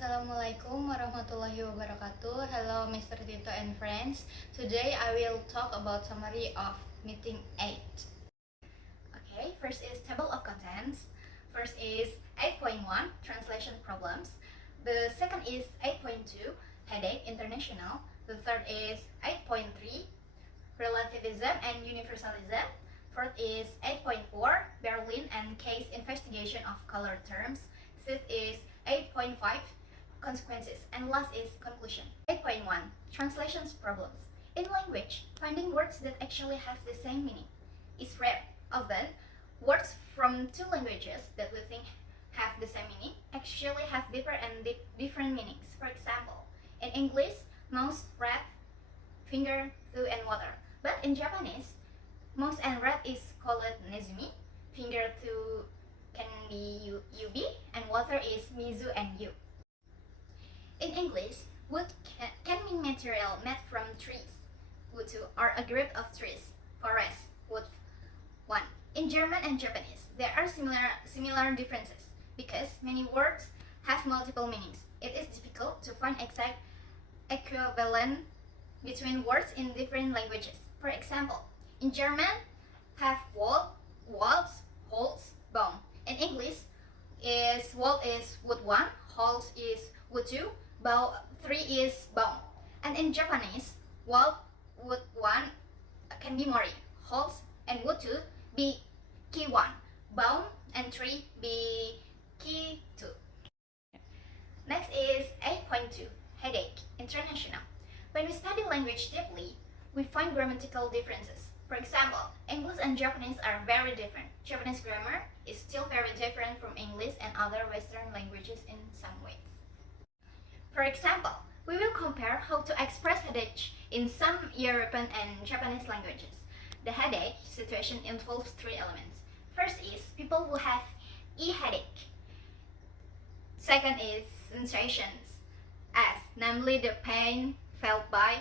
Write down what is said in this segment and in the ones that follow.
Assalamualaikum warahmatullahi wabarakatuh. Hello Mr. Tito and friends. Today I will talk about summary of meeting 8. Okay, first is table of contents. First is 8.1 translation problems. The second is 8.2 headache international. The third is 8.3 relativism and universalism. Fourth is 8.4 Berlin and case investigation of color terms. Fifth is 8.5 consequences, and last is conclusion. 8.1 translations problems. In language, finding words that actually have the same meaning is rare. Often, words from two languages that we think have the same meaning actually have different meanings. For example, in English, mouse, rat, finger, thumb, and water. But in Japanese, mouse and rat is called nezumi, finger to can be yubi, and water is mizu and yu. In English, wood can mean material made from trees, wutu, or a group of trees, forest, wood. 1. In German and Japanese, there are similar differences because many words have multiple meanings. It is difficult to find exact equivalent between words in different languages. For example, in German, have wall, walls, holes, bone. In English, wall is wood 1, holes is wood 2, bow 3 is bone. And in Japanese, wall wood 1 can be mori, holes and wood 2 be ki 1, bone and 3 be ki 2. Next is 8.2 headache international. When we study language deeply, we find grammatical differences. For example, English and Japanese are very different. Japanese grammar is still very different from English and other Western languages in some ways. For example, we will compare how to express headache in some European and Japanese languages. The headache situation involves 3 elements. First is people who have headache. Second is sensations, as namely the pain felt by.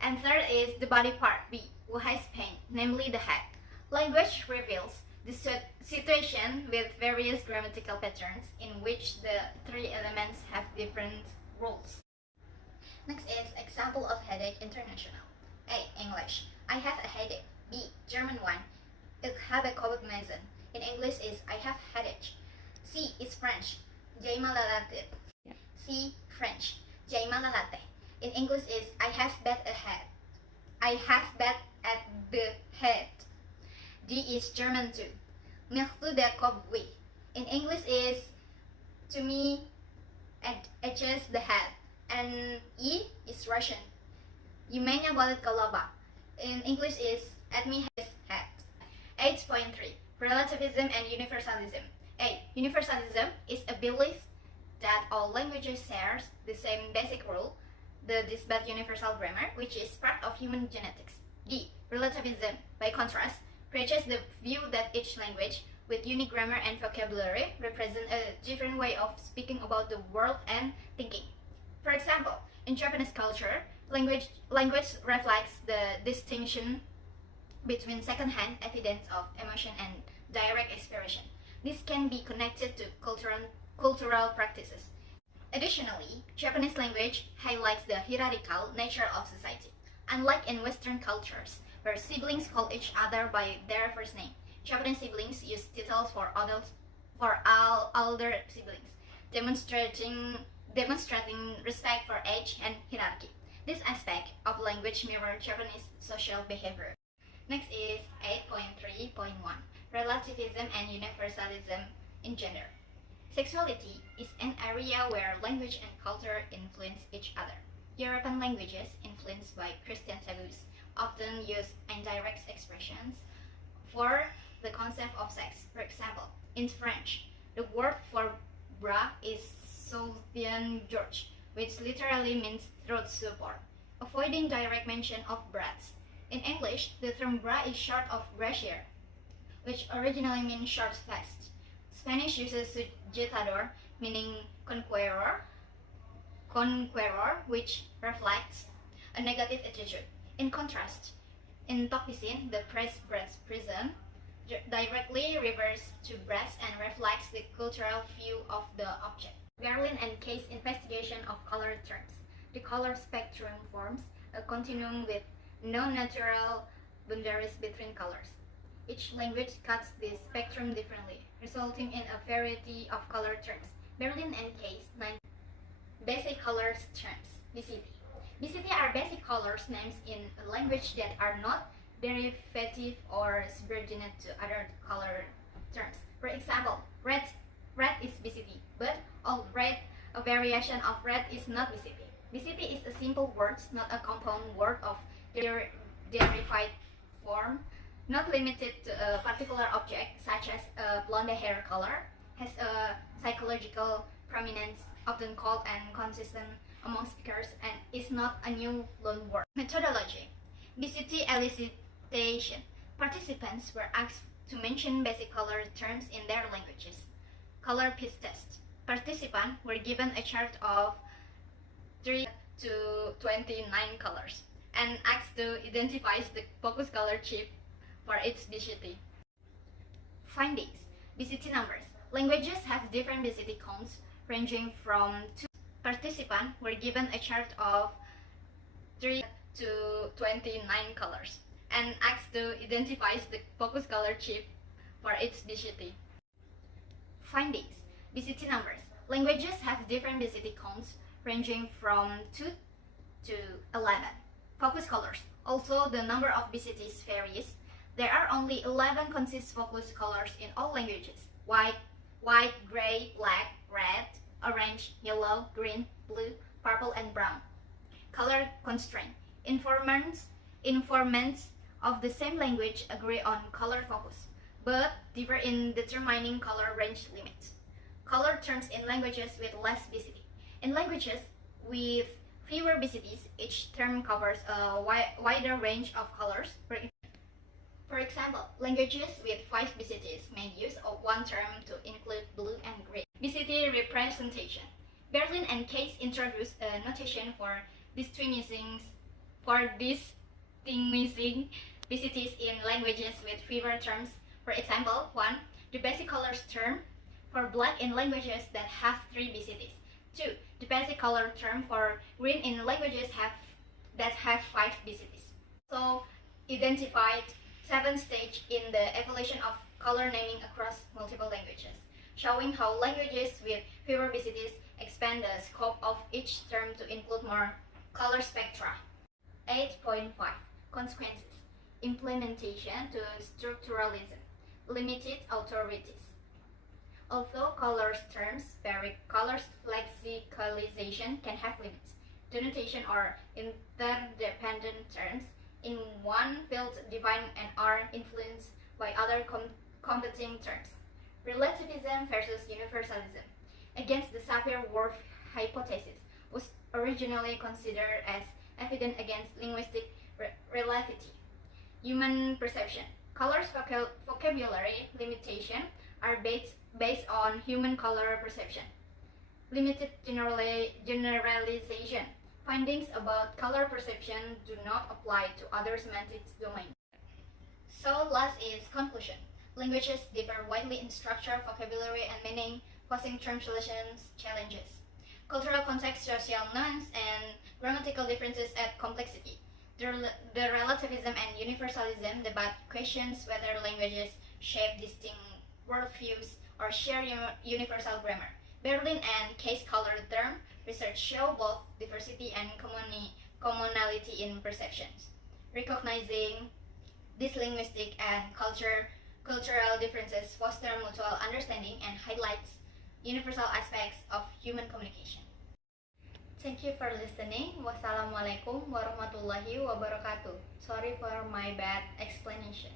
And third is the body part B, who has pain, namely the head. Language reveals the situation with various grammatical patterns in which the 3 elements have different rules. Next is example of headache international. A. English. I have a headache. B. German 1. Ich habe Kopfschmerzen. In English is I have headache. C. is French. J'ai mal à la tête. C. French. J'ai mal à la tête. In English is I have bad ahead. I have bad at the head. D is German 2. Mir tut der Kopf weh. In English is to me itches the head. And E is Russian. Юмenya болит голова. In English is at me his head. 8.3 relativism and universalism. A. Universalism is a belief that all languages share the same basic rule, the disbat universal grammar, which is part of human genetics. D. Relativism, by contrast, preaches the view that each language, with unique grammar and vocabulary, represents a different way of speaking about the world and thinking. For example, in Japanese culture, language reflects the distinction between second-hand evidence of emotion and direct expression. This can be connected to cultural practices. Additionally, Japanese language highlights the hierarchical nature of society. Unlike in Western cultures, where siblings call each other by their first name, Japanese siblings use titles for all older siblings, demonstrating respect for age and hierarchy. This aspect of language mirrors Japanese social behavior. Next is 8.3.1 relativism and universalism in gender. Sexuality is an area where language and culture influence each other. European languages, influenced by Christian taboos, often use indirect expressions for the concept of sex. For example, in French, the word for bra is soutien-gorge, which literally means throat support, avoiding direct mention of breasts. In English, the term bra is short of brassiere, which originally means short vest. Spanish uses sujetador, meaning conqueror, which reflects a negative attitude. In contrast, in Tokpisin, the breast prison directly refers to breast and reflects the cultural view of the object. Berlin and Case investigation of color terms. The color spectrum forms a continuum with no natural boundaries between colors. Each language cuts the spectrum differently, resulting in a variety of color terms. Berlin and Case 9 basic colors terms. BCT. BCT are basic colors names in a language that are not derivative or subordinate to other color terms. For example, red is BCT, but all red, a variation of red is not BCT. BCT is a simple word, not a compound word of derived form, not limited to a particular object such as a blonde hair color, has a psychological prominence, often called and consistent among speakers, and is not a new loan word. Methodology. BCT elicitation. Participants were asked to mention basic color terms in their languages. Color piece test. Participants were given a chart of 3 to 29 colors and asked to identify the focus color chip for each BCT. Findings. BCT numbers. Languages have different BCT counts ranging from 2. Participants were given a chart of 3 to 29 colors and asked to identify the focus color chip for each BCT. Findings. BCT numbers. Languages have different BCT counts ranging from 2 to 11. Focus colors. Although the number of BCTs varies, there are only 11 consistent focus colors in all languages: white, gray, black, red, orange, yellow, green, blue, purple, and brown. Color constraint. Informants of the same language agree on color focus, but differ in determining color range limits. Color terms in languages with less BCT. In languages with fewer BCTs, each term covers a wider range of colors. For example, languages with 5 BCTs may use one term to include blue and green. BCT representation. Berlin and Case introduced a notation for distinguishing BCTs in languages with fewer terms. For example, 1. The basic colors term for black in languages that have 3 BCTs. 2. The basic color term for green in languages that have 5 BCTs. So, identified 7 stages in the evolution of color naming across multiple languages, showing how languages with fewer BCTs expand the scope of each term to include more color spectra. 8.5 Consequences. Implementation to structuralism. Limited authorities. Although color terms vary, color lexicalization can have limits. Denotation or interdependent terms in one field define and are influenced by other competing terms. Relativism versus universalism. Against the Sapir-Whorf hypothesis was originally considered as evidence against linguistic relativity. Human perception. Color's vocabulary limitation are based on human color perception. Limited generalization. Findings about color perception do not apply to other semantic domains. So last is conclusion. Languages differ widely in structure, vocabulary, and meaning, posing translation challenges. Cultural context, social nuance, and grammatical differences add complexity. The relativism and universalism debate questions whether languages shape distinct worldviews or share universal grammar. Berlin and Case color term research show both diversity and commonality in perceptions. Recognizing these linguistic and cultural differences foster mutual understanding and highlights universal aspects of human communication. Thank you for listening. Wassalamualaikum warahmatullahi wabarakatuh. Sorry for my bad explanation.